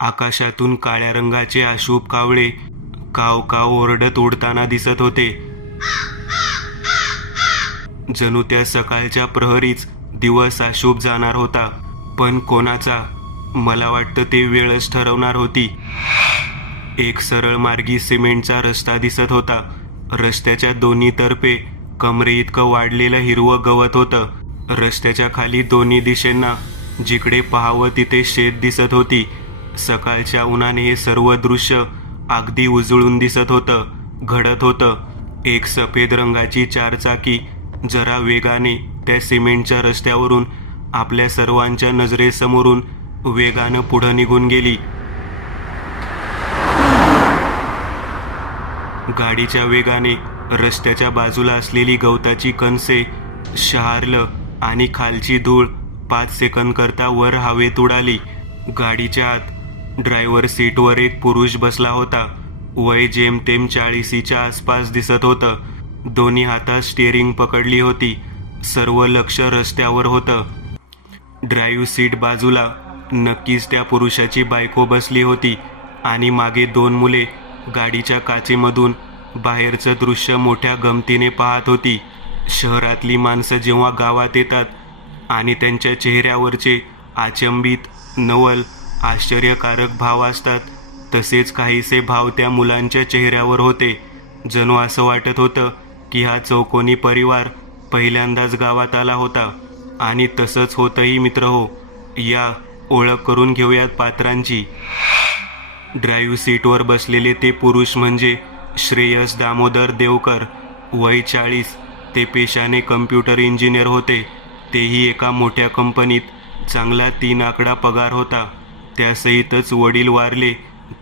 आकाशातून काळ्या रंगाचे अशुभ कावळे काव काव ओरडत उडताना दिसत होते. जणू त्या सकाळच्या प्रहरीच दिवस अशुभ जाणार होता. पण कोणाचा? मला वाटतं ते वेळच ठरवणार होती. एक सरळ मार्गी सिमेंटचा रस्ता दिसत होता. रस्त्याच्या दोन्ही तर्फे कमरे इतकं वाढलेलं हिरवं गवत होतं. रस्त्याच्या खाली दोन्ही दिशेंना जिकडे पाहावं तिथे शेत दिसत होती. सकाळच्या उन्हाने हे सर्व दृश्य अगदी उजळून दिसत होतं, घडत होतं. एक सफेद रंगाची चारचाकी जरा वेगाने त्या सिमेंटच्या रस्त्यावरून आपल्या सर्वांच्या नजरेसमोरून वेगानं पुढं निघून गेली. गाडीच्या वेगाने रस्त्याच्या बाजूला असलेली गवताची कणसे शहारलं आणि खालची धूळ 5 सेकंद करता वर हवेत उडाली. गाडीच्या आत ड्रायव्हर सीटवर एक पुरुष बसला होता. वय जेमतेम 40च्या आसपास दिसत होतं. दोन्ही हातात स्टिअरिंग पकडली होती. सर्व लक्ष रस्त्यावर होतं. ड्राईव्ह सीट बाजूला नक्कीच त्या पुरुषाची बायको बसली होती आणि मागे 2 मुले गाडीच्या काचेमधून बाहेरचं दृश्य मोठ्या गमतीने पाहत होती. शहरातली माणसं जेव्हा गावात येतात आणि त्यांच्या चेहऱ्यावरचे अचंबित, नवल, आश्चर्यकारक भाव असतात, तसेच काहीसे भाव त्या मुलांच्या चेहऱ्यावर होते. जणू असं वाटत होतं की हा चौकोनी परिवार पहिल्यांदाच गावात आला होता. आणि तसंच होतंही मित्रहो. या ओळख करून घेऊयात पात्रांची. ड्राईव्ह सीटवर बसलेले ते पुरुष म्हणजे श्रेयस दामोदर देवकर. वय 40. ते पेशाने कम्प्युटर इंजिनियर होते. तेही एका मोठ्या कंपनीत. चांगला 3 आकडा पगार होता. त्यासहितच वडील वारले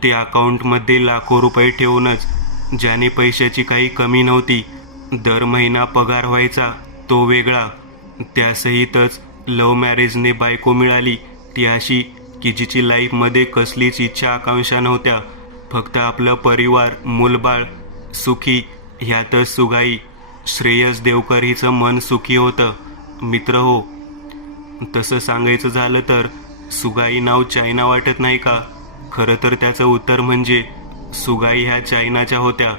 ते अकाउंटमध्ये लाखो रुपये ठेवूनच, ज्याने पैशाची काही कमी नव्हती. दर महिना पगार व्हायचा तो वेगळा. त्यासहितच लव्ह मॅरेजने बायको मिळाली, ती अशी की जिची लाईफमध्ये कसलीच इच्छा आकांक्षा नव्हत्या. फक्त आपलं परिवार, मूलबाळ सुखी, ह्यातच सुगाई. श्रेयस देवकर हिचं मन सुखी होतं. मित्र हो, तसं सांगायचं झालं तर सुगाई नाव चायना वाटत नाही का? खरं तर त्याचं उत्तर म्हणजे सुगाई ह्या चायनाच्या होत्या.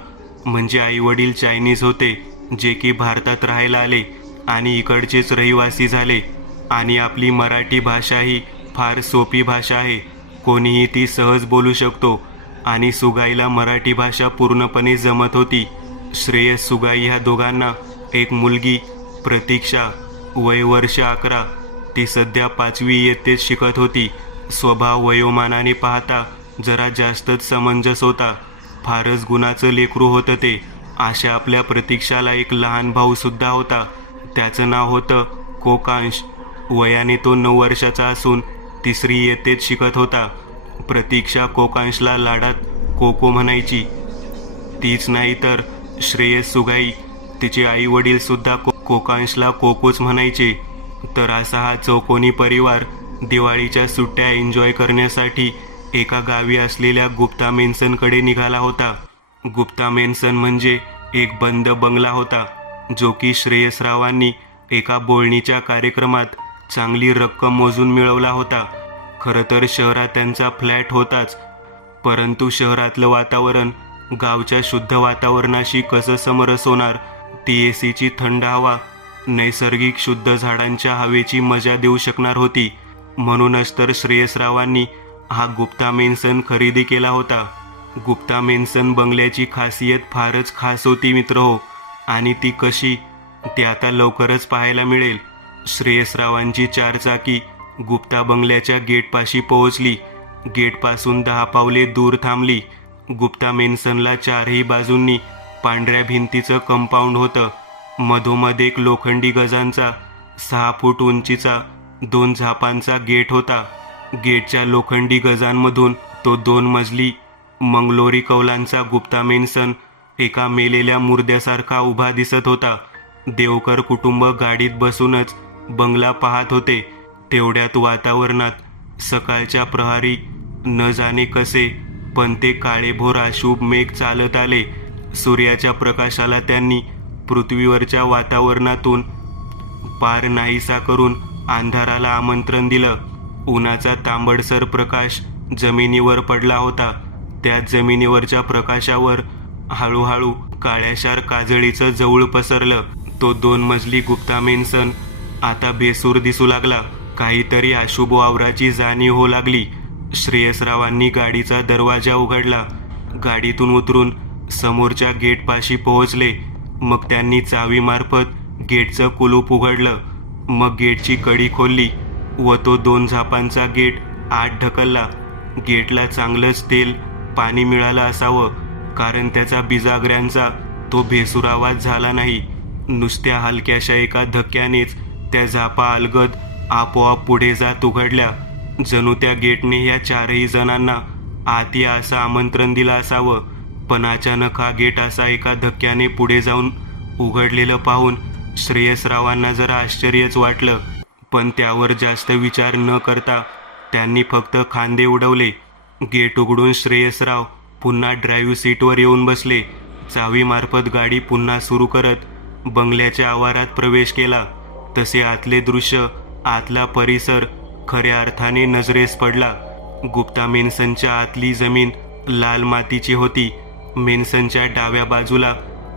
म्हणजे आईवडील चायनीज होते, जे की भारतात राहायला आले आणि इकडचेच रहिवासी झाले. आणि आपली मराठी भाषा ही फार सोपी भाषा आहे. कोणीही ती सहज बोलू शकतो. आणि सुगाईला मराठी भाषा पूर्णपणे जमत होती. श्रेयस, सुगाई ह्या दोघांना एक मुलगी प्रतीक्षा. वय वर्ष 11. ती सध्या 5वी इयत्तेत शिकत होती. स्वभाव वयोमानाने पाहता जरा जास्तच समंजस होता. फारच गुणाचं लेकरू होतं ते. अशा आपल्या प्रतीक्षाला एक लहान भाऊ सुद्धा होता. त्याचं नाव होतं कोकांश. वयाने तो 9 वर्षाचा असून 3री इयत्तेत शिकत होता. प्रतीक्षा कोकांशला लाडात कोको म्हणायची. तीच नाही तर श्रेयस, सुगाई, तिचे आई वडील सुद्धा कोकांशला कोकोच म्हणायचे. तर असा हा चौकोनी परिवार दिवाळीच्या सुट्ट्या एन्जॉय करण्यासाठी एका गावी असलेल्या गुप्ता मेन्सनकडे निघाला होता. गुप्ता मेन्सन म्हणजे एक बंद बंगला होता, जो की श्रेयसरावांनी एका बोलणीच्या कार्यक्रमात चांगली रक्कम मोजून मिळवला होता. खरं तर शहरात त्यांचा फ्लॅट होताच, परंतु शहरातलं वातावरण गावच्या शुद्ध वातावरणाशी कसं समरस होणार? ती एसीची थंड हवा नैसर्गिक शुद्ध झाडांच्या हवेची मजा देऊ शकणार होती. म्हणूनच तर श्रेयसरावांनी हा गुप्ता मेन्सन खरेदी केला होता. गुप्ता मेन्सन बंगल्याची खासियत फारच खास होती मित्रहो. आणि ती कशी, ते आता लवकरच पाहायला मिळेल. श्रेयसरावांची चारचाकी गुप्ता बंगल्याच्या गेटपाशी पोहोचली. गेटपासून 10 पावले दूर थांबली. गुप्ता मेन्सनला 4ही बाजूंनी पांढऱ्या भिंतीचं कंपाऊंड होतं. मधोमध एक लोखंडी गजांचा 6 फूट उंचीचा 2 झापांचा गेट होता. गेटच्या लोखंडी गजांमधून तो 2 मजली मंगलोरी कौलांचा गुप्ता मेन्सन एका मेलेल्या मुर्द्यासारखा उभा दिसत होता. देवकर कुटुंब गाडीत बसूनच बंगला पाहत होते. तेवढ्यात वातावरणात सकाळच्या प्रहारी न जाणे कसे, पण ते काळेभोर अशुभ मेघ चालत आले. सूर्याच्या प्रकाशाला त्यांनी पृथ्वीवरच्या वातावरणातून पार नाहीसा करून अंधाराला आमंत्रण दिलं. उन्हाचा तांबडसर प्रकाश जमिनीवर पडला होता. त्या जमिनीवरच्या प्रकाशावर हळूहळू काळ्याशार काजळीचं जवळ पसरलं. तो 2 मजली गुप्ता मेन्सन आता बेसूर दिसू लागला. काहीतरी अशुभ वावराची जाणीव होऊ लागली. श्रेयसरावांनी गाडीचा दरवाजा उघडला. गाडीतून उतरून समोरच्या गेटपाशी पोहोचले. मग त्यांनी चावीमार्फत गेटचं कुलूप उघडलं. मग गेटची कडी खोलली व तो 2 झापांचा गेट आत ढकलला. गेटला चांगलंच तेल पाणी मिळालं असावं, कारण त्याचा बिजागऱ्यांचा तो भेसूर आवाज झाला नाही. नुसत्या हलक्याशा एका धक्क्यानेच त्या झापा अलगद आपोआप पुढे जात उघडल्या. जणू त्या गेटने या 4ही जणांना आत या असं आमंत्रण दिलं असावं. पण अचानक हा गेट असा एका धक्क्याने पुढे जाऊन उघडलेलं पाहून श्रेयसरावांना जरा आश्चर्यच वाटलं. पण त्यावर जास्त विचार न करता त्यांनी फक्त खांदे उडवले. गेट उघडून श्रेयसराव पुन्हा ड्राईव्ह सीटवर येऊन बसले. चावीमार्फत गाडी पुन्हा सुरू करत बंगल्याच्या आवारात प्रवेश केला. तसे आतले दृश्य, आतला परिसर खऱ्या अर्थाने नजरेस पडला. गुप्ता मेन्सनच्या आतली जमीन लाल मातीची होती. मेन्सनच्या डाव्या बाजूला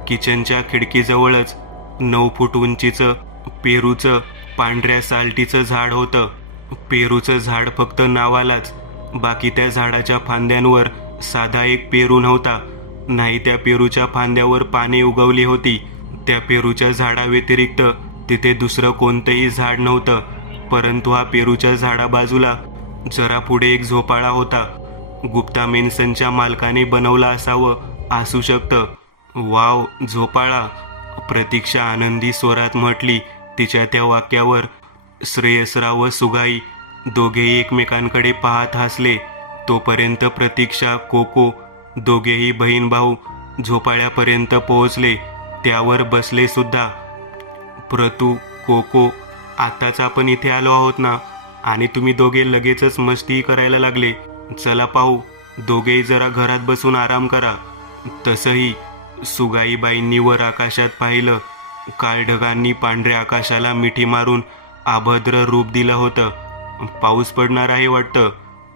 किचनच्या खिडकीजवळच 9 फूट उंचीचं पेरूचं पांढऱ्या साल्टीचं झाड होतं. पेरूचं झाड फक्त नावालाच, बाकी त्या झाडाच्या फांद्यांवर साधा एक पेरू नव्हता. नाही त्या पेरूच्या फांद्यावर पाने उगवली होती. त्या पेरूच्या झाडाव्यतिरिक्त तिथे दुसरं कोणतंही झाड नव्हतं. परंतु हा पेरूच्या झाडाबाजूला जरा पुढे एक झोपाळा होता. गुप्ता मेन्सनच्या मालकाने बनवला असावं असू शकतं. वाव, झोपाळा, प्रतीक्षा आनंदी स्वरात म्हटली. तिच्या त्या वाक्यावर श्रेयसराव व सुगाई दोघेही एकमेकांकडे पाहत हसले. तोपर्यंत प्रतीक्षा, कोको दोघेही बहीण भाऊ झोपाळ्यापर्यंत पोहोचले. त्यावर बसले सुद्धा. प्रतू, कोको, आताच आपण इथे आलो आहोत ना, आणि तुम्ही दोघे लगेचच मस्ती करायला लागले. चला पाहू. दोघेही जरा घरात बसून आराम करा. तसंही सुगाईबाईंनी वर आकाशात पाहिलं. काळ ढगांनी पांढऱ्या आकाशाला मिठी मारून अभद्र रूप दिलं होतं. पाऊस पडणार आहे वाटतं.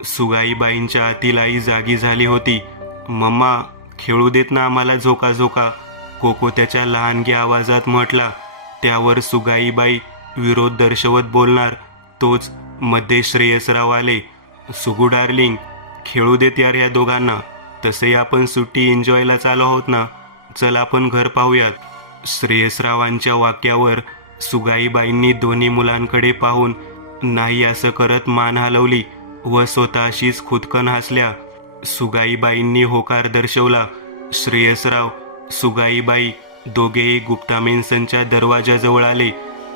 सुगाईबाईंच्या आतील आई जागी झाली होती. मम्मा, खेळू देत ना आम्हाला झोका झोका, कोको त्याच्या लहानग्या आवाजात म्हटला. त्यावर सुगाईबाई विरोध दर्शवत बोलणार, तोच मध्ये श्रेयसराव आले. सुगू डार्लिंग, खेळू देत यार ह्या दोघांना. तसे आपण सुट्टी एन्जॉयला चालू आहोत ना, चल आपण घर पाहूयात. श्रेयसरावांच्या वाक्यावर सुगाईबाईंनी दोन्ही मुलांकडे पाहून नाही असं करत मान हलवली व स्वतःशीच खुदकन हसल्या. सुगाईबाईंनी होकार दर्शवला. श्रेयसराव, सुगाईबाई दोघेही गुप्ता मेन्सनच्या दरवाजाजवळ आले.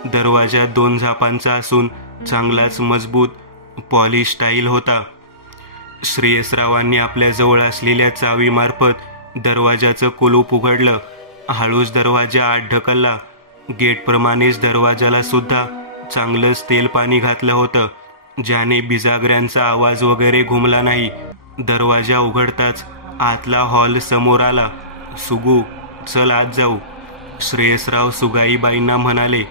दरवाजा 2 झापांचा असून चांगलाच मजबूत पॉलिश स्टाईल होता. श्रेयसरावांनी आपल्या जवळ असलेल्या चावीमार्फत दरवाजाचं कुलूप उघडलं. हळूच दरवाजा आत ढकलला. गेटप्रमाणेच दरवाजाला सुद्धा चांगलंच तेल पाणी घातलं होतं, ज्याने बिजागऱ्यांचा आवाज वगैरे घुमला नाही. दरवाजा उघडताच आतला हॉल समोर आला. सुगू, चल आत जाऊ, श्रेयसराव सुगाईबाईंना म्हणाले.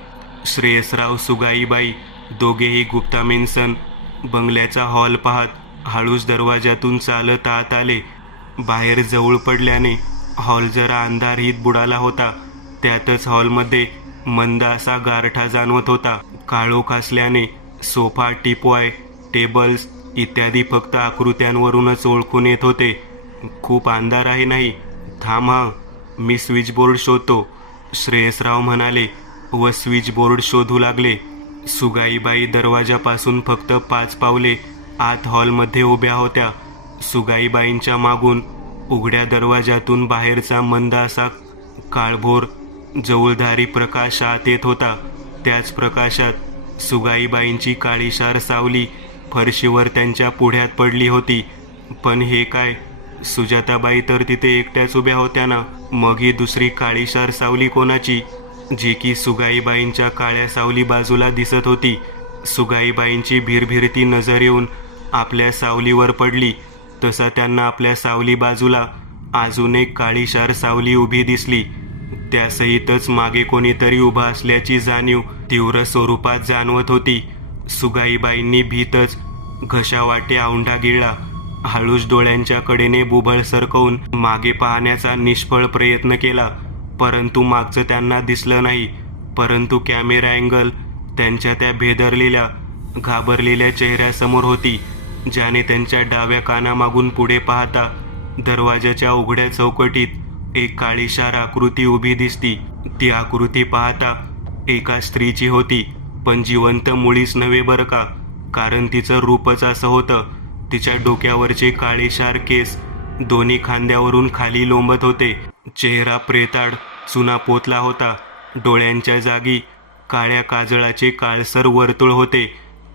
श्रेयसराव, सुगाईबाई दोघेही गुप्ता मेन्सन बंगल्याचा हॉल पाहत हळूच दरवाजातून चालत आत आले. बाहेर जवळ पडल्याने हॉल जरा अंधारहीत बुडाला होता. त्यातच हॉलमध्ये मंद असा गारठा जाणवत होता. काळोख असल्याने सोफा, टिपॉय, टेबल्स इत्यादी फक्त आकृत्यांवरूनच ओळखून येत होते. खूप अंधार आहे नाही, थांब हा, मी स्विचबोर्ड शोधतो, श्रेयसराव म्हणाले व स्विचबोर्ड शोधू लागले. सुगाईबाई दरवाजापासून फक्त 5 पावले आत हॉलमध्ये उभ्या होत्या. सुगाईबाईंच्या मागून उघड्या दरवाजातून बाहेरचा मंद असा काळभोर जवळधारी प्रकाश आत येत होता. त्याच प्रकाशात सुगाईबाईंची काळीशार सावली फरशीवर त्यांच्या पुढ्यात पडली होती. पण हे काय, सुजाताबाई तर तिथे एकट्याच उभ्या होत्या ना. मग ही दुसरी काळीशार सावली कोणाची, जी की सुगाईबाईंच्या काळ्या सावली बाजूला दिसत होती. सुगाईबाईंची भिरभिरती नजर येऊन आपल्या सावलीवर पडली. तसा त्यांना आपल्या सावली बाजूला अजून एक काळीशार सावली उभी दिसली. त्यासहितच मागे कोणीतरी उभा असल्याची जाणीव तीव्र स्वरूपात जाणवत होती. सुगाईबाईंनी भीतच घशावाटे औंढा गिळला. हळूच डोळ्यांच्या कडेने बुबळ सरकवून मागे पाहण्याचा निष्फळ प्रयत्न केला, परंतु मागचं त्यांना दिसलं नाही. परंतु कॅमेरा अँगल त्यांच्या त्या भेदरलेल्या, घाबरलेल्या चेहऱ्यासमोर होती, ज्याने त्यांच्या डाव्या कानामागून पुढे पाहता दरवाजाच्या उघड्या चौकटीत एक काळीशार आकृती उभी दिसती. ती आकृती पाहता एका स्त्रीची होती, पण जिवंत मुळीच नव्हे बरं का, कारण तिचं रूपच असं होतं. तिच्या डोक्यावरचे काळेशार केस दोन्ही खांद्यावरून खाली लोंबत होते. चेहरा प्रेताळ चुना पोतला होता. डोळ्यांच्या जागी काळ्या काजळाचे काळसर वर्तुळ होते.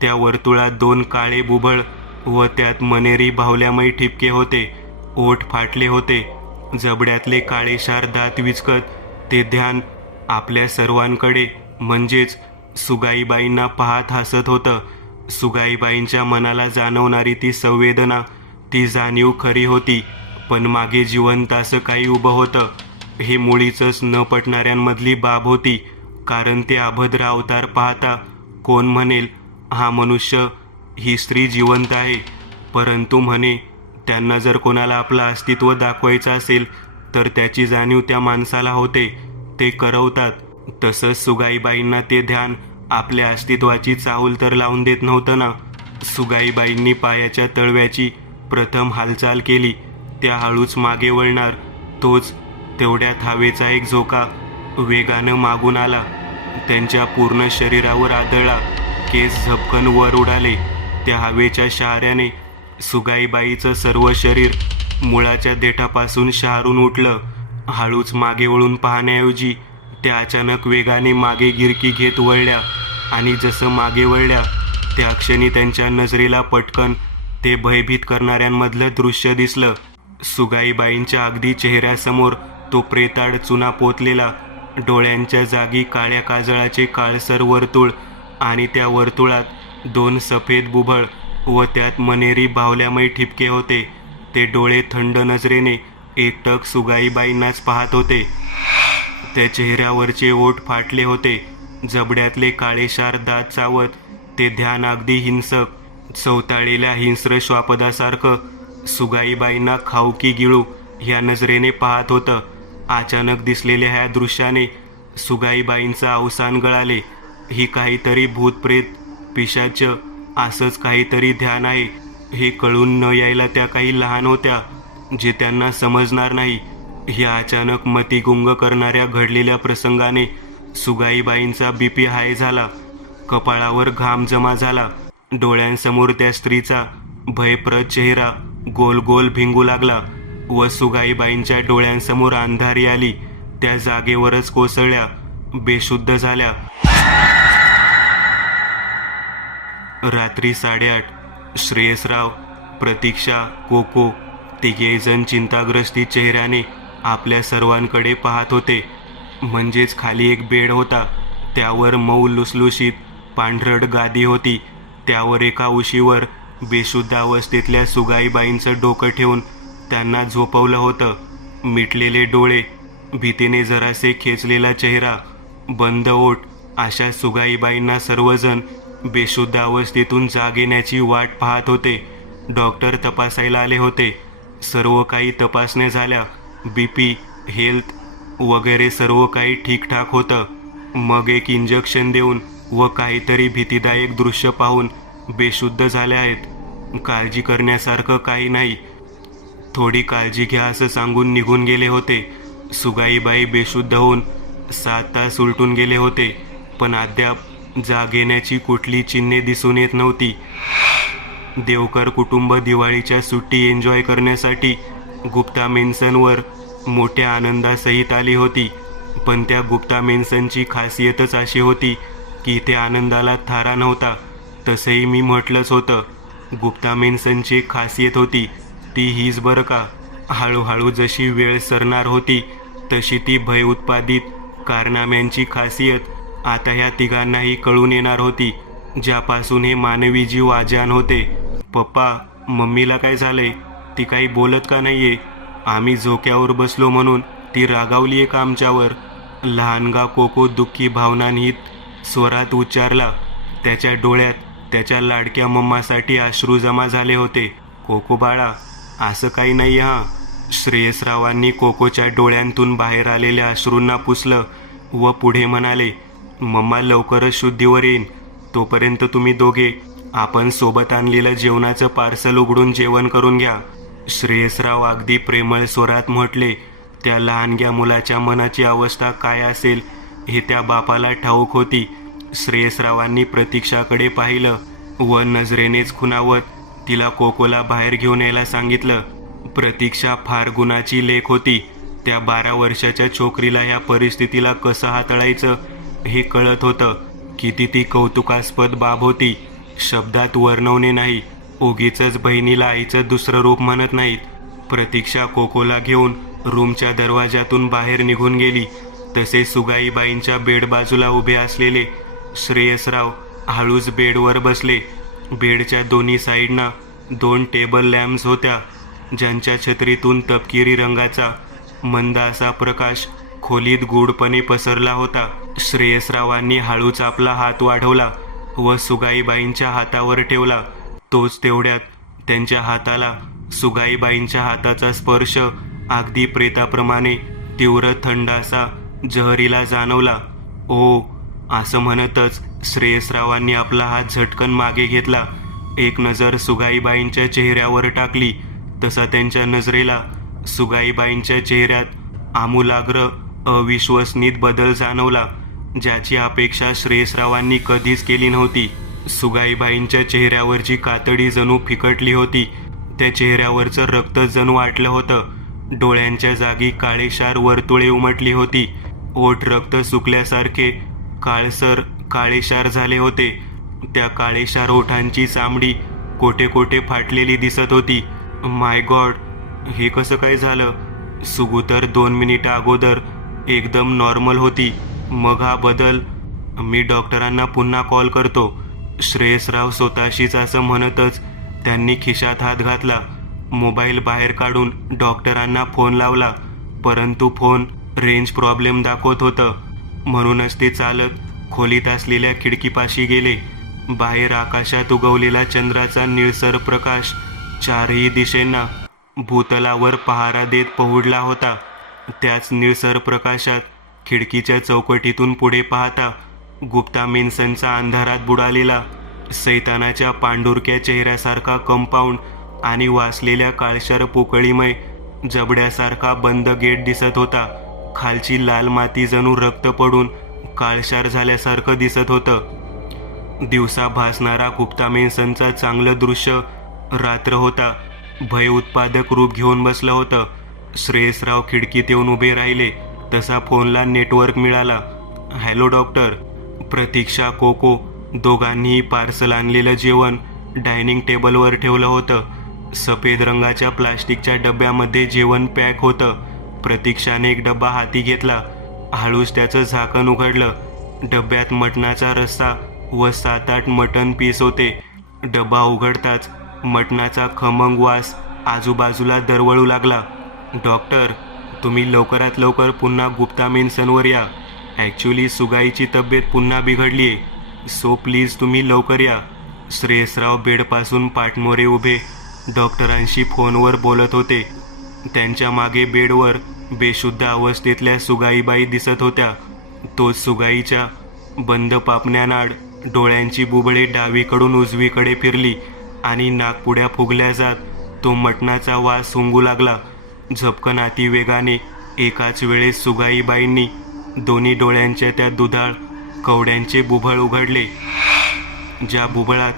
त्या वर्तुळात 2 काळे बुबळ व त्यात मनेरी बाहुल्यामय ठिपके होते. ओठ फाटले होते. जबड्यातले काळेशार दात विचकत ते ध्यान आपल्या सर्वांकडे म्हणजेच सुगाईबाईंना पाहत हसत होतं. सुगाईबाईंच्या मनाला जाणवणारी ती संवेदना, ती जाणीव खरी होती, पण मागे जिवंत असं काही उभं होतं. हे मुळीच न पटणाऱ्यांमधली बाब होती, कारण ते अभद्र अवतार पाहता कोण म्हणेल हा मनुष्य, ही स्त्री जिवंत आहे. परंतु म्हणे त्यांना जर कोणाला आपलं अस्तित्व दाखवायचं असेल तर त्याची जाणीव त्या माणसाला होते. ते करवतात. तसंच सुगाईबाईंना ते ध्यान आपल्या अस्तित्वाची चाहूल तर लावून देत नव्हतं ना. सुगाईबाईंनी पायाच्या तळव्याची प्रथम हालचाल केली. त्या हळूच मागे वळणार, तोच तेवढ्यात हवेचा एक झोका वेगानं मागून आला. त्यांच्या पूर्ण शरीरावर आदळला. केस झपकन वर उडाले. त्या हवेच्या शहाऱ्याने सुगाईबाईचं सर्व शरीर मुळाच्या देठापासून शहारून उठलं. हळूच मागे वळून पाहण्याऐवजी त्या अचानक वेगाने मागे गिरकी घेत वळल्या, आणि जसं मागे वळल्या त्या क्षणी त्यांच्या नजरेला पटकन ते भयभीत करणाऱ्यांमधलं दृश्य दिसलं. सुगाईबाईंच्या अगदी चेहऱ्यासमोर तो प्रेताळ चुना पोतलेला, डोळ्यांच्या जागी काळ्या काजळाचे काळसर वर्तुळ, आणि त्या वर्तुळात 2 सफेद बुबळ व त्यात मनेरी बाहुल्यामय ठिपके होते. ते डोळे थंड नजरेने एकटक सुगाईबाईंनाच पाहत होते. त्या चेहऱ्यावरचे ओठ फाटले होते. जबड्यातले काळेशार दात चावत ते ध्यान अगदी हिंसक, चवताळलेल्या हिंस्र श्वापदासारखं सुगाईबाईंना खाऊ की गिळू ह्या नजरेने पाहत होतं. अचानक दिसलेल्या ह्या दृश्याने सुगाईबाईंचं अवसान गळाले. ही काहीतरी भूतप्रेत, पिशाच असंच काहीतरी ध्यान आहे हे कळून न यायला त्या काही लहान होत्या, जे त्यांना समजणार नाही. ह्या अचानक मतिगुंग करणाऱ्या घडलेल्या प्रसंगाने सुगाईबाईंचा बीपी हाय झाला. कपाळावर घाम जमा झाला. डोळ्यांसमोर त्या स्त्रीचा भयप्रद चेहरा गोल गोल भिंगू लागला व सुगाईबाईंच्या डोळ्यांसमोर अंधारी आली. त्या जागेवरच कोसळल्या, बेशुद्ध झाल्या. रात्री 8:30. श्रेयसराव, प्रतीक्षा, कोको तिघेजण चिंताग्रस्ती चेहऱ्याने आपल्या सर्वांकडे पाहत होते. म्हणजेच खाली एक बेड होता. त्यावर मऊ लुसलुशीत पांढरट गादी होती. त्यावर एका उशीवर बेशुद्ध अवस्थेतल्या सुगाईबाईंचं डोकं ठेवून त्यांना झोपवलं होतं. मिटलेले डोळे, भीतीने जरासे खेचलेला चेहरा, बंद ओठ अशा सुगाईबाईंना सर्वजण बेशुद्ध अवस्थेतून जाग येण्याची वाट पाहत होते. डॉक्टर तपासायला आले होते. सर्व काही तपासण्या झाल्या. बीपी, हेल्थ वगैरे सर्व काही ठीकठाक होतं. मग एक इंजेक्शन देऊन व काहीतरी भीतीदायक दृश्य पाहून बेशुद्ध झाले आहेत. काळजी करण्यासारखं काही नाही, थोडी काळजी घ्या असं सांगून निघून गेले होते. सुगाईबाई बेशुद्ध होऊन 7 तास उलटून गेले होते, पण अद्याप जाग येण्याची कुठली चिन्हे दिसून येत नव्हती. देवकर कुटुंब दिवाळीच्या सुट्टी एन्जॉय करण्यासाठी गुप्ता मेन्सनवर मोठ्या आनंदासहित आली होती. पण त्या गुप्ता मेन्सनची खासियतच अशी होती की इथे आनंदाला थारा नव्हता. तसंही मी म्हटलंच होतं, गुप्ता मेन्सनची एक खासियत होती, ती हीच बरं का. हळूहळू जशी वेळ सरणार होती तशी ती भय उत्पादित कारनाम्यांची खासियत आता ह्या तिघांनाही कळून येणार होती, ज्यापासून हे मानवी जीव आजान होते. पप्पा, मम्मीला काय झालंय? ती काही बोलत का नाहीये? आम्ही झोक्यावर बसलो म्हणून ती रागावलीये का आमच्यावर? लहानगा कोको दुःखी भावनांहित स्वरात उच्चारला. त्याच्या डोळ्यात त्याच्या लाडक्या मम्मासाठी अश्रू जमा झाले होते. कोको बाळा, असं काही नाही हां. श्रेयसरावांनी कोकोच्या डोळ्यांतून बाहेर आलेल्या अश्रूंना पुसलं व पुढे म्हणाले, मम्मा लवकरच शुद्धीवर येईन. तोपर्यंत तुम्ही दोघे आपण सोबत आणलेलं जेवणाचं पार्सल उघडून जेवण करून घ्या. श्रेयसराव अगदी प्रेमळ स्वरात म्हटले. त्या लहानग्या मुलाच्या मनाची अवस्था काय असेल हे त्या बापाला ठाऊक होती. श्रेयसरावांनी प्रतीक्षाकडे पाहिलं व नजरेनेच खुणावत तिला कोकोला बाहेर घेऊन यायला सांगितलं. प्रतीक्षा फार गुणाची लेक होती. त्या 12 वर्षाच्या छोकरीला ह्या परिस्थितीला कसं हाताळायचं हे कळत होतं. किती ती कौतुकास्पद बाब होती. शब्दात वर्णवणे नाही. उगीचच बहिणीला आईचं दुसरं रूप म्हणत नाहीत. प्रतीक्षा कोकोला घेऊन रूमच्या दरवाजातून बाहेर निघून गेली. तसे सुगाईबाईंच्या बेड बाजूला उभे असलेले श्रेयसराव हळूच बेडवर बसले. बेडच्या दोन्ही साईडना 2 टेबल लॅम्प्स होत्या, ज्यांच्या छत्रीतून तपकिरी रंगाचा मंद असा प्रकाश खोलीत गूढपणे पसरला होता. श्रेयसरावांनी हळूच आपला हात वाढवला व सुगाईबाईंच्या हातावर ठेवला. तोच तेवढ्यात त्यांच्या हाताला सुगाईबाईंच्या हाताचा स्पर्श अगदी प्रेताप्रमाणे तीव्र थंड असा जहरीला जाणवला. ओ, असं म्हणतच श्रेयसरावांनी आपला हात झटकन मागे घेतला. एक नजर सुगाईबाईंच्या चेहऱ्यावर टाकली तसा त्यांच्या नजरेला सुगाईबाईंच्या चेहऱ्यात आमूलाग्र अविश्वसनीय बदल जाणवला, ज्याची अपेक्षा श्रेयसरावांनी कधीच केली नव्हती. सुगाईबाईंच्या चेहऱ्यावरची कातडी जणू फिकटली होती. त्या चेहऱ्यावरचं रक्त जणू आटलं होतं. डोळ्यांच्या जागी काळेशार वर्तुळे उमटली होती. ओठ रक्त सुकल्यासारखे काळसर काळेशार झाले होते. त्या काळेशार ओठांची चामडी कोठे कोठे फाटलेली दिसत होती. माय गॉड, हे कसं काय झालं? सुगू तर 2 मिनिटं अगोदर एकदम नॉर्मल होती. मग हा बदल? मी डॉक्टरांना पुन्हा कॉल करतो. श्रेयसराव स्वतःशीच असं म्हणतच त्यांनी खिशात हात घातला. मोबाईल बाहेर काढून डॉक्टरांना फोन लावला, परंतु फोन रेंज प्रॉब्लेम दाखवत होतं. म्हणूनच ते चालत खोलीत असलेल्या खिडकीपाशी गेले. बाहेर आकाशात उगवलेला चंद्राचा निळसर प्रकाश 4ही दिशेंना भूतलावर पहारा देत पहुडला होता. त्याच निळसर प्रकाशात खिडकीच्या चौकटीतून पुढे पाहता गुप्ता मेन्सनचा अंधारात बुडालेला सैतानाच्या पांढुरक्या चेहऱ्यासारखा कंपाऊंड आणि वासलेल्या काळशार पोकळीमय जबड्यासारखा बंद गेट दिसत होता. खालची लाल माती जणू रक्त पडून काळशार झाल्यासारखं दिसत होतं. दिवसा भासणारा गुप्ता मेन्सनचा चांगलं दृश्य रात्र होता. भय उत्पादक रूप घेऊन बसलं होतं. श्रेयसराव खिडकीत येऊन उभे राहिले तसा फोनला नेटवर्क मिळाला. Hello doctor. प्रतीक्षा, कोको दोघांनीही पार्सल आणलेलं जेवण डायनिंग टेबलवर ठेवलं होतं. सफेद रंगाच्या प्लास्टिकच्या डब्यामध्ये जेवण पॅक होतं. प्रतीक्षाने एक डब्बा हाती घेतला. हळूच त्याचं झाकण उघडलं. डब्यात मटणाचा रस्सा व 7-8 मटण पीस होते. डब्बा उघडताच मटणाचा खमंग वास आजूबाजूला दरवळू लागला. डॉक्टर, तुम्ही लवकरात लवकर पुन्हा गुप्ता मेन्सनवर या. ॲक्च्युली सुगाईची तब्येत पुन्हा बिघडली आहे. सो प्लीज तुम्ही लवकर या. श्रेयसराव बेडपासून पाठमोरे उभे डॉक्टरांशी फोनवर बोलत होते. त्यांच्या मागे बेडवर बेशुद्ध अवस्थेतल्या सुगाईबाई दिसत होत्या. तोच सुगाईच्या बंद पापण्यानाड डोळ्यांची बुबळे डावीकडून उजवीकडे फिरली आणि नाकपुड्या फुगल्या जात तो मटणाचा वास सुंगू लागला. झपकन अतिवेगाने एकाच वेळेस सुगाईबाईंनी दोन्ही डोळ्यांच्या त्या दुधाळ कवड्यांचे बुबळ उघडले, ज्या बुबळात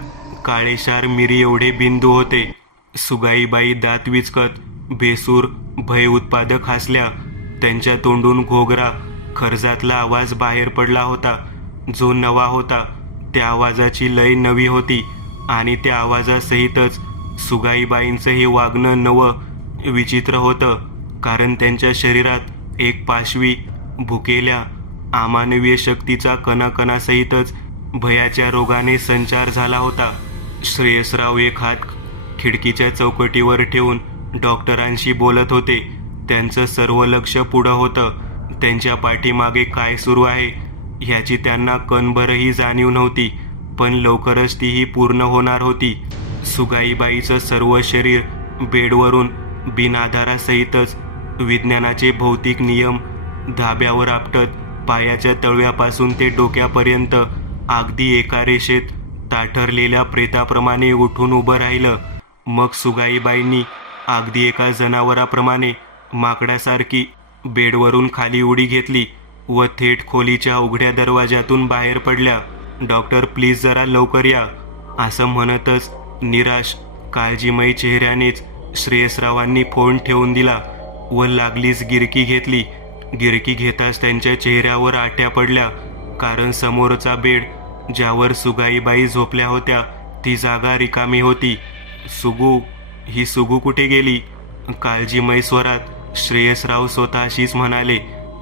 काळेशार मिरी एवढे बिंदू होते. सुगाईबाई दात विचकत बेसूर भय उत्पादक हसल्या. त्यांच्या तोंडून घोगरा खर्जातला आवाज बाहेर पडला होता, जो नवा होता. त्या आवाजाची लय नवी होती आणि त्या आवाजासहितच सुगाईबाईंचं हे वागणं नवं विचित्र होतं, कारण त्यांच्या शरीरात एक पाशवी भुकेल्या अमानवीय शक्तीचा कणाकणासहितच भयाच्या रोगाने संचार झाला होता. श्रेयसराव एक हात खिडकीच्या चौकटीवर ठेवून डॉक्टरांशी बोलत होते. त्यांचं सर्व लक्ष पुढं होतं. त्यांच्या पाठीमागे काय सुरू आहे ह्याची त्यांना कणभरही जाणीव नव्हती, पण लवकरच तीही पूर्ण होणार होती. सुगाईबाईचं सर्व शरीर बेडवरून बिनआधारासहितच विज्ञानाचे भौतिक नियम धाब्यावर आपटत पायाच्या तळव्यापासून ते डोक्यापर्यंत अगदी एका रेषेत ताठरलेल्या प्रेताप्रमाणे उठून उभं राहिलं. मग सुगाईबाईंनी अगदी एका जनावराप्रमाणे माकडासारखी बेडवरून खाली उडी घेतली व थेट खोलीच्या उघड्या दरवाजातून बाहेर पडल्या. डॉक्टर प्लीज जरा लवकर या, असं म्हणतच निराश काळजीमयी चेहऱ्यानेच श्रेयसरावांनी फोन ठेवून दिला व लागलीच गिरकी घेतली. गिरकी घेताच त्यांच्या चेहऱ्यावर आट्या पडल्या, कारण समोरचा बेड ज्यावर सुगाईबाई झोपल्या होत्या ती जागा रिकामी होती. सुगू, ही सुगू कुठे गेली? काळजीमय स्वरात श्रेयसराव स्वतःशीच म्हणाले.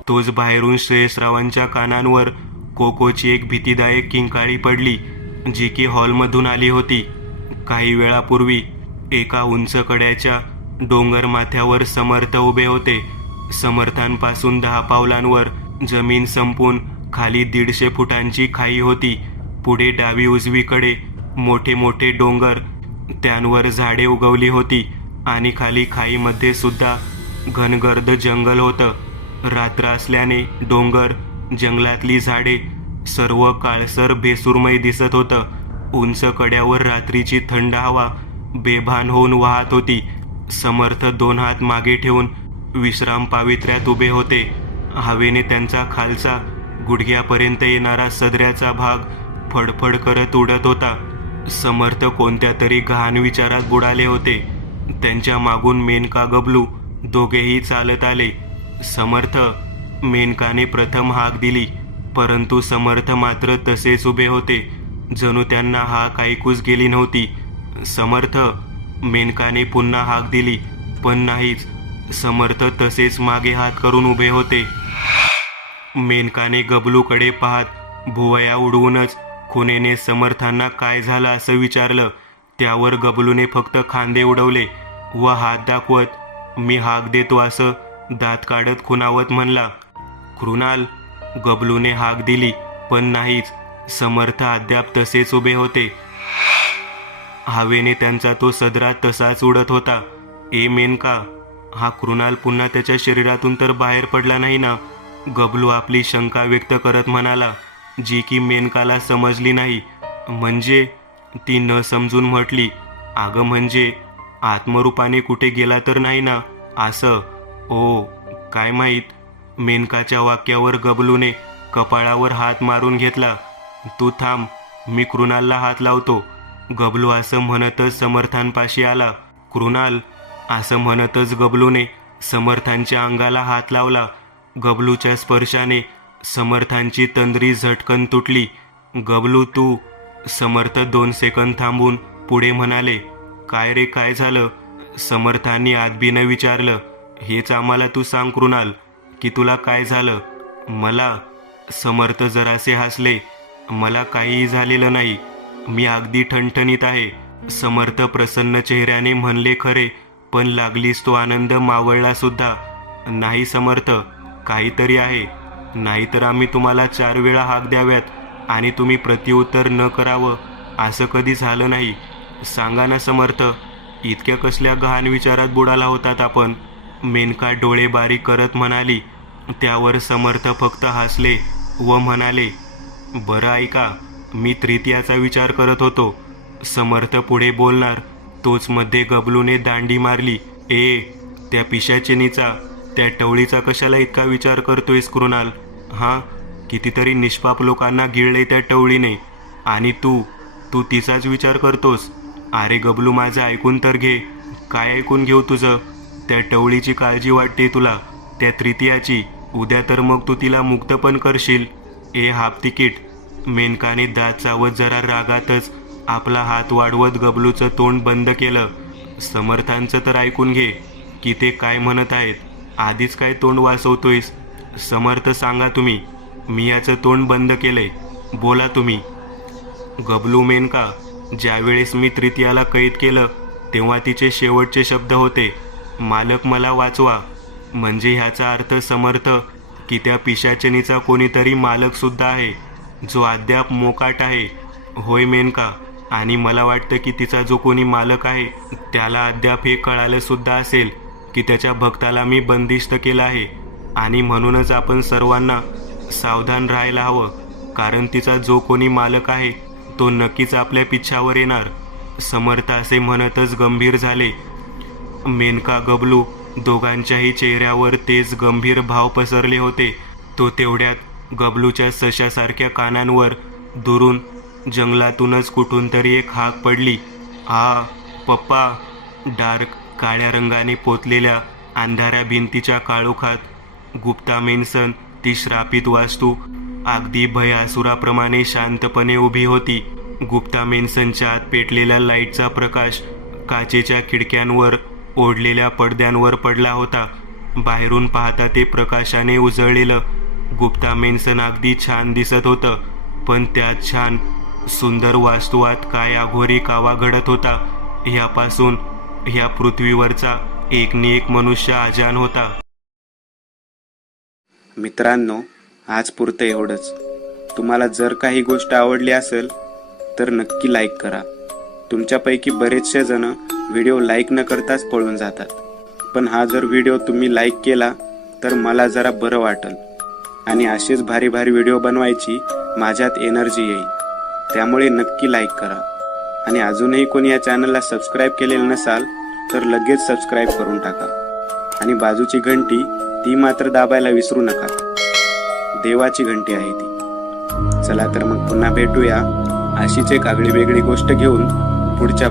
तोच बाहेरून श्रेयसरावांच्या कानांवर कोकोची एक भीतीदायक किंकाळी पडली, जी की हॉलमधून आली होती. काही वेळापूर्वी एका उंच कड्याच्या डोंगर माथ्यावर समर्थ उभे होते. समर्थांपासून 10 पावलांवर जमीन संपून खाली 150 फुटांची खाई होती. पुढे डावी उजवीकडे मोठे मोठे डोंगर, त्यांवर झाडे उगवली होती आणि खाली खाईमध्ये सुद्धा घनगर्द जंगल होतं. रात्र असल्याने डोंगर, जंगलातली झाडे सर्व काळसर भेसूरमय दिसत होतं. उंच कड्यावर रात्रीची थंड हवा बेभान होऊन वाहत होती. समर्थ 2 हात मागे ठेवून विश्राम पावित्र्यात उभे होते. हवेने त्यांचा खालचा गुडघ्यापर्यंत येणारा सदऱ्याचा भाग फडफड करत उडत होता. समर्थ कोणत्या तरी गहाण विचारात बुडाले होते. त्यांच्या मागून मेनका, गबलू दोघेही चालत आले. समर्थ, मेनकाने प्रथम हाक दिली, परंतु समर्थ मात्र तसेच उभे होते, जणू त्यांना हाक ऐकूच गेली नव्हती. समर्थ, मेनकाने पुन्हा हाक दिली, पण नाहीच. समर्थ तसेच मागे हात करून उभे होते. मेनकाने गबलूकडे पाहत भुवया उडवूनच खुनेने समर्थांना काय झालं असं विचारलं. त्यावर गबलूने फक्त खांदे उडवले व हात दाखवत मी हाक देतो असं दात काढत खुणावत म्हणला. कृणाल, गबलूने हाक दिली, पण नाहीच. समर्थ अद्याप तसेच उभे होते. हवेने त्यांचा तो सदरा तसाच उडत होता. ए मेनका, हा कृणाल पुन्हा त्याच्या शरीरातून तर बाहेर पडला नाही ना? गबलू आपली शंका व्यक्त करत म्हणाला, जी की मेनकाला समजली नाही. म्हणजे? ती न समजून म्हटली, अगं म्हणजे आत्मरूपाने कुठे गेला तर नाही ना असं? ओ, काय माहीत. मेनकाच्या वाक्यावर गबलूने कपाळावर हात मारून घेतला. तू थांब, मी कृणालला हात लावतो. गबलू असं म्हणतच समर्थांपाशी आला. कृणाल, असं म्हणतच गबलूने समर्थांच्या अंगाला हात लावला. गबलूच्या स्पर्शाने समर्थांची तंद्री झटकन तुटली. गबलू तू? समर्थ 2 सेकंद थांबून पुढे म्हणाले. काय रे, काय झालं? समर्थांनी आदबीनं विचारलं. हेच आम्हाला तू सांग कृणाल, की तुला काय झालं? मला? समर्थ जरासे हसले. मला काहीही झालेलं नाही, मी अगदी ठणठणीत आहे. समर्थ प्रसन्न चेहऱ्याने म्हणले खरे, पण लागलीच तो आनंद मावळला सुद्धा. नाही समर्थ, काहीतरी आहे. नाहीतर आम्ही तुम्हाला 4 वेळा हाक द्याव्यात आणि तुम्ही प्रत्युत्तर न करावं, असं कधी झालं नाही. सांगा ना समर्थ, इतक्या कसल्या गहाण विचारात बुडाला होतात आपण? मेनका डोळे बारीक करत म्हणाली. त्यावर समर्थ फक्त हसले व म्हणाले, बरं ऐका, मी तृतीयाचा विचार करत होतो. समर्थ पुढे बोलणार तोच मध्ये गबलूने दांडी मारली. ए, त्या पिशाचिनीचा, त्या टवळीचा कशाला इतका विचार करतोयस कृणाल? हां, कितीतरी निष्पाप लोकांना गिळले त्या टवळीने, आणि तू तिचाच विचार करतोस? अरे गबलू, माझं ऐकून तर घे. काय ऐकून घेऊ तुझं? त्या टवळीची काळजी वाटते तुला, त्या तृतीयाची. उद्या तर मग तू तिला मुक्त पण करशील. ए हाफ तिकीट. मेनकाने दात चावत जरा रागातच आपला हात वाढवत गबलूचं तोंड बंद केलं. समर्थांचं तर ऐकून घे, की ते काय म्हणत आहेत. आधीच काय तोंड वासवतोयस? समर्थ सांगा तुम्ही, मी याचं तोंड बंद केलंय. बोला तुम्ही. गबलू, मेनका, ज्यावेळेस मी तृतीयाला कैद केलं तेव्हा तिचे शेवटचे शब्द होते, मालक मला वाचवा. म्हणजे ह्याचा अर्थ समर्थ, की त्या पिशाचनीचा कोणीतरी मालक सुद्धा आहे, जो अद्याप मोकाट आहे. होय मेनका, आणि मला वाटतं की तिचा जो कोणी मालक आहे त्याला अद्याप हे कळालं सुद्धा असेल की त्याच्या भक्ताला मी बंदिस्त केलं आहे. आणि म्हणूनच आपण सर्वांना सावधान राहायला हवं, कारण तिचा जो कोणी मालक आहे तो नक्कीच आपल्या पिछावर येणार. समर्थ असे म्हणतच गंभीर झाले. मेनका गबलू दोघांच्याही चेहऱ्यावर तेच गंभीर भाव पसरले होते. तो तेवढ्यात गबलूच्या सशासारख्या कानांवर दुरून जंगलातूनच कुठून तरी एक हाक पडली. "आ पप्पा." डार्क काळ्या रंगाने पोतलेल्या अंधाऱ्या भिंतीच्या काळोखात गुप्ता मेन्सन, ती श्रापित वास्तू, अगदी भयासुराप्रमाणे शांतपणे उभी होती. गुप्ता मेन्सनच्या आत पेटलेल्या लाईटचा प्रकाश काचेच्या खिडक्यांवर ओढलेल्या पडद्यांवर पडला होता. बाहेरून पाहता ते प्रकाशाने उजळलेलं गुप्ता मेन्सन अगदी छान दिसत होतं, पण त्यात छान सुंदर वास्तुवात काय अघोरी कावा घडत होता ह्यापासून ह्या पृथ्वीवरचा एक न एक मनुष्य अजान होता. मित्रांनो, आज पुरतं एवढंच. तुम्हाला जर काही गोष्ट आवडली असेल तर नक्की लाईक करा. तुमच्यापैकी बरेचसे जण व्हिडिओ लाईक न करताच पळून जातात, पण हा जर व्हिडिओ तुम्ही लाईक केला तर मला जरा बरं वाटेल आणि असेच भारी भारी व्हिडिओ बनवायची माझ्यात एनर्जी येईल. त्यामुळे नक्की लाईक करा. आणि अजूनही कोणी या चॅनलला सबस्क्राईब केलेलं नसाल तर लगेच सबस्क्राईब करून टाका. आणि बाजूची घंटी ती मात्र दाबायला विसरू नका. देवाची घंटी आहे ती. चला तर मग पुन्हा भेटूया अशीच एक आगळी वेगळी गोष्ट घेऊन पुढच्या